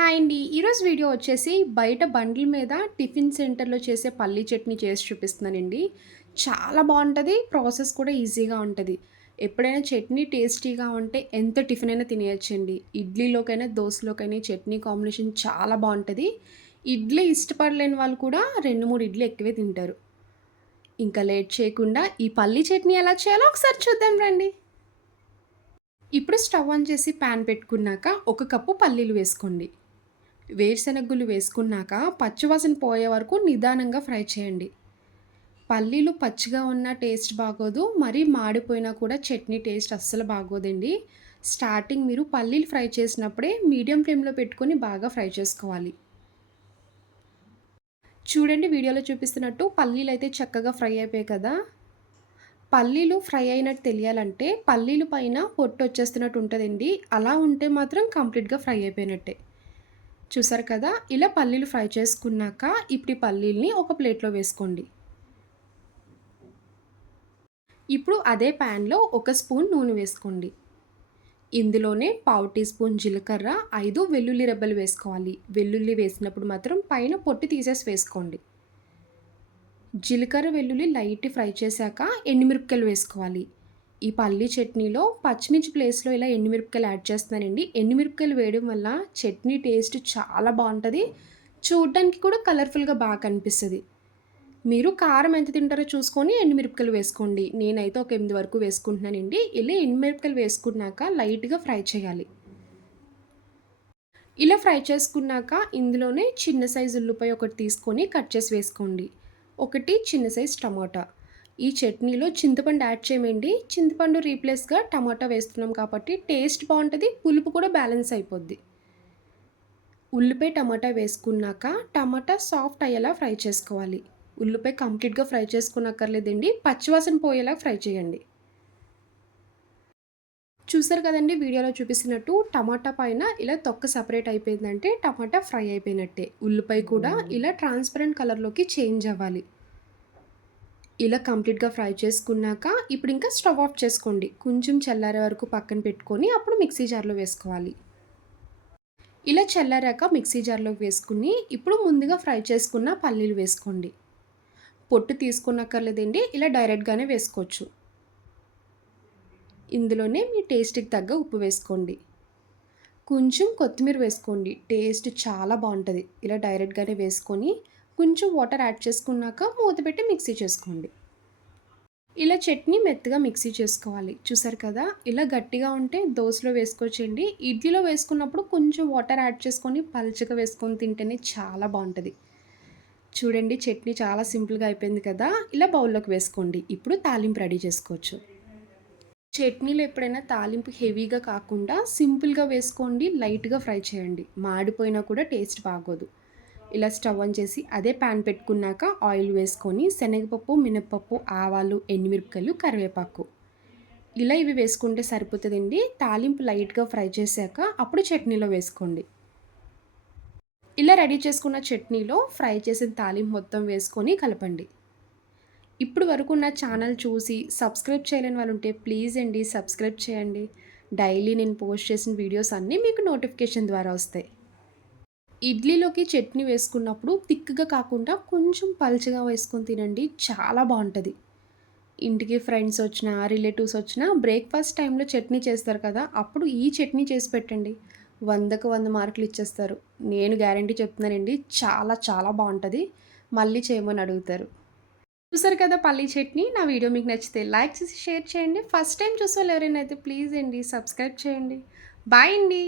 Hi అండి. ఈరోజు video వచ్చేసి బయట బండ్ల మీద టిఫిన్ సెంటర్‌లో చేసే పల్లీ చట్నీ చేసి చూపిస్తున్నానండి. చాలా బావుంటది. ప్రాసెస్ కూడా ఈజీగా ఉంటది. ఎప్పుడైనా చట్నీ టేస్టీగా ఉంటే ఎంత టిఫిన్ అయినా తినేయొచ్చండి. ఇడ్లీలోకైనా, దోసలోకైనా ఈ చట్నీ కాంబినేషన్ చాలా బావుంటది. ఇడ్లీ ఇష్టపడలేని వాళ్ళు కూడా 2, 3 ఇడ్లీ ఎక్కువే తింటారు. ఇంకా లేట్ చేయకుండా ఈ పల్లీ చట్నీ ఎలా చేయాలో ఒకసారి చూద్దాం రండి. ఇప్పుడు స్టవ్ ఆన్ చేసి పాన్ పెట్టుకున్నాక ఒక కప్పు పల్లీలు వేసుకోండి. వేరుశనగ గుళ్ళు వేసుకున్నాక పచ్చివాసన పోయే వరకు నిదానంగా ఫ్రై చేయండి. పల్లీలు పచ్చిగా ఉన్న టేస్ట్ బాగోదు. మరీ మాడిపోయినా కూడా చట్నీ టేస్ట్ అస్సలు బాగోదండి. స్టార్టింగ్ మీరు పల్లీలు ఫ్రై చేసినప్పుడే మీడియం ఫ్లేమ్‌లో పెట్టుకొని బాగా ఫ్రై చేసుకోవాలి. చూడండి వీడియోలో చూపిస్తున్నట్టు పల్లీలైతే చక్కగా ఫ్రై అయిపోయాయి కదా! పల్లీలు ఫ్రై అయినట్టు తెలియాలంటే పల్లీలు పైన పొట్టొచ్చేస్తున్నట్టు ఉంటదండి. అలా ఉంటే మాత్రం కంప్లీట్‌గా ఫ్రై అయిపోయినట్టే. చూసారు కదా! ఇలా పల్లీలు ఫ్రై చేసుకున్నాక, ఇప్పుడు ఈ పల్లీలని ఒక ప్లేట్‌లో వేసుకోండి. ఇప్పుడు అదే ప్యాన్‌లో ఒక స్పూన్ నూనె వేసుకోండి. ఇందులోనే పావు టీ స్పూన్ జీలకర్ర, 5 వెల్లుల్లి రెబ్బలు వేసుకోవాలి. వెల్లుల్లి వేసినప్పుడు మాత్రం పైన పొట్టు తీసేసి వేసుకోండి. జీలకర్ర, వెల్లుల్లి లైట్ ఫ్రై చేశాక ఎండుమిరపకాయలు వేసుకోవాలి. ఈ పల్లీ చట్నీలో పచ్చిమిర్చి ప్లేస్‌లో ఇలా ఎండుమిరపకాయలు యాడ్ చేస్తున్నానండి. ఎండుమిరపకాయలు వేయడం వల్ల చట్నీ టేస్ట్ చాలా బావుంటది. చూడ్డానికి కూడా కలర్‌ఫుల్‌గా కనిపిస్తది. మీరు కారం ఎంత తింటారో చూసుకొని ఎండుమిరపకాయలు వేసుకోండి. నేనైతే ఒక 8 వరకు వేసుకుంటున్నానండి. ఇలా ఎండుమిరపకాయలు వేసుకున్నాక లైట్‌గా ఫ్రై చేయాలి. ఇలా ఫ్రై చేసుకున్నాక ఇందులోనే చిన్న సైజు ఉల్లిపాయ ఒకటి తీసుకొని కట్ చేసి వేసుకోండి. ఒకటి చిన్న సైజు టమాటా. ఈ చట్నీలో చింతపండు యాడ్ చేయమండి. చింతపండు రీప్లేస్‌గా టమాటా వేస్తున్నాం కాబట్టి టేస్ట్ బావుంటది. పులుపు కూడా బ్యాలెన్స్ అయిపోద్ది. ఉల్లిపాయ, టమాటా వేసుకున్నాక టమాటా సాఫ్ట్ అయ్యేలా ఫ్రై చేసుకోవాలి. ఉల్లిపాయ కంప్లీట్‌గా ఫ్రై చేసుకోనక్కర్లేదండి. పచ్చివాసన పోయేలా ఫ్రై చేయండి. చూసారు కదండీ వీడియోలో చూపిస్తున్నట్టు టమాటా పైన ఇలా తొక్క సెపరేట్ అయిపోయిందంటే టమాటా ఫ్రై అయిపోయినట్టే. ఉల్లిపాయ కూడా ఇలా ట్రాన్స్‌పరెంట్ కలర్‌లోకి చేంజ్ అవ్వాలి. ఇలా కంప్లీట్‌గా ఫ్రై చేసుకున్నాక ఇప్పుడు ఇంకా స్టవ్ ఆఫ్ చేసుకోండి. కొంచెం చల్లారే వరకు పక్కన పెట్టుకొని అప్పుడు మిక్సీ జార్‌లో వేసుకోవాలి. ఇలా చల్లారాక మిక్సీ జార్‌లోకి వేసుకొని ఇప్పుడు ముందుగా ఫ్రై చేసుకున్న పల్లీలు వేసుకోండి. పొట్టు తీసుకోనక్కర్లేదండి. ఇలా డైరెక్ట్‌గానే వేసుకోవచ్చు. ఇందులోనే మీ టేస్ట్‌కి తగ్గ ఉప్పు వేసుకోండి. కొంచెం కొత్తిమీర వేసుకోండి. టేస్ట్ చాలా బావుంటది. ఇలా డైరెక్ట్‌గానే వేసుకొని కొంచెం వాటర్ యాడ్ చేసుకున్నాక మూత పెట్టి మిక్సీ చేసుకోండి. ఇలా చట్నీ మెత్తగా మిక్సీ చేసుకోవాలి. చూసారు కదా! ఇలా గట్టిగా ఉంటే దోసలో వేసుకోవచ్చండి. ఇడ్లీలో వేసుకున్నప్పుడు కొంచెం వాటర్ యాడ్ చేసుకొని పల్చగా వేసుకొని తింటేనే చాలా బావుంటది. చూడండి చట్నీ చాలా సింపుల్‌గా అయిపోయింది కదా! ఇలా బౌల్‌లోకి వేసుకోండి. ఇప్పుడు తాలింపు రెడీ చేసుకోవచ్చు. చట్నీలో ఎప్పుడైనా తాలింపు హెవీగా కాకుండా సింపుల్‌గా వేసుకోండి. లైట్‌గా ఫ్రై చేయండి. మాడిపోయినా కూడా టేస్ట్ బాగోదు. ఇలా స్టవ్ ఆన్ చేసి అదే పాన్ పెట్టుకున్నాక ఆయిల్ వేసుకొని శనగపప్పు, మినపప్పు, ఆవాలు, ఎండుమిరపకాయలు, కరివేపాకు ఇలా ఇవి వేసుకుంటే సరిపోతదండి. తాలింపు లైట్‌గా ఫ్రై చేశాక అప్పుడు చట్నీలో వేసుకోండి. ఇలా రెడీ చేసుకున్న చట్నీలో ఫ్రై చేసిన తాలింపు మొత్తం వేసుకొని కలపండి. ఇప్పుడు వరకు నా ఛానల్ చూసి సబ్స్క్రైబ్ చేయలేని వాళ్ళుంటే ప్లీజ్ అండి సబ్స్క్రైబ్ చేయండి. డైలీ నేను పోస్ట్ చేసిన వీడియోస్ అన్నీ మీకు నోటిఫికేషన్ ద్వారా వస్తాయి. ఇడ్లీలోకి చట్నీ వేసుకున్నప్పుడు థిక్‌గా కాకుండా కొంచెం పల్చగా వేసుకొని తినండి. చాలా బావుంటది. ఇంటికి ఫ్రెండ్స్ వచ్చినా, రిలేటివ్స్ వచ్చినా బ్రేక్‌ఫాస్ట్ టైంలో చట్నీ చేస్తారు కదా! అప్పుడు ఈ చట్నీ చేసి పెట్టండి. 100కి 100 మార్కులు ఇచ్చేస్తారు. నేను గ్యారంటీ చెప్తున్నానండి. చాలా చాలా బావుంటది. మళ్ళీ చేయమని అడుగుతారు. చూసారు కదా పల్లీ చట్నీ. నా వీడియో మీకు నచ్చితే లైక్ చేసి, షేర్ చేయండి. ఫస్ట్ టైమ్ చూసేవాళ్ళు ఎవరైనా అయితే ప్లీజ్ అండి సబ్స్క్రైబ్ చేయండి. బాయ్ అండి.